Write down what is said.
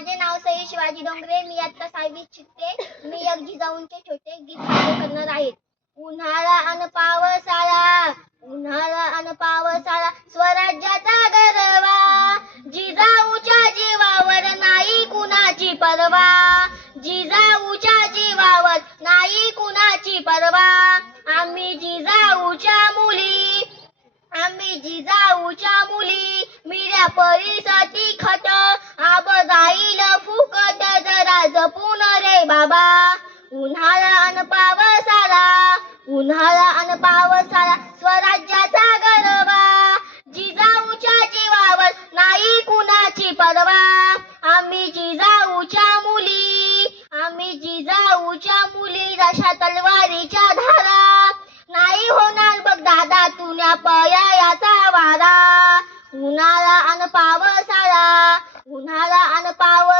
माझे नाव सई शिवाजी डोंगरे. मी आता 6वीत शिकते. मी एक जिजाऊंचे छोटे गीत सादर करणार आहे. उन्हाळा अन पावसाळा, उन्हाळा अन पावसाळा, स्वराज्याचा गरवा, जिजाऊच्या जीवावर नाही कुणाची परवा, जिजाऊच्या जीवावर नाही कुणाची परवा. आम्ही जिजाऊच्या मुली, आम्ही जिजाऊच्या मुली, मिऱ्या परिसती खट, आब जाईल फुकट, जरा जपून रे बाबा. उन्हाळा अन पावसाळा, उन्हाळा अन पावसाळा, स्वराज्याचा गरवा, जिजाऊच्या जीवावर नाही कुणाची परवा. आम्ही जिजाऊच्या मुली, आम्ही जिजाऊच्या मुली, जशा तलवारीच्या धारा, नाही होणार बघ दादा तुन्या पयाचा वारा. उन्हाळा अन पावसाळा, उन्हाळा अन पावसाळा,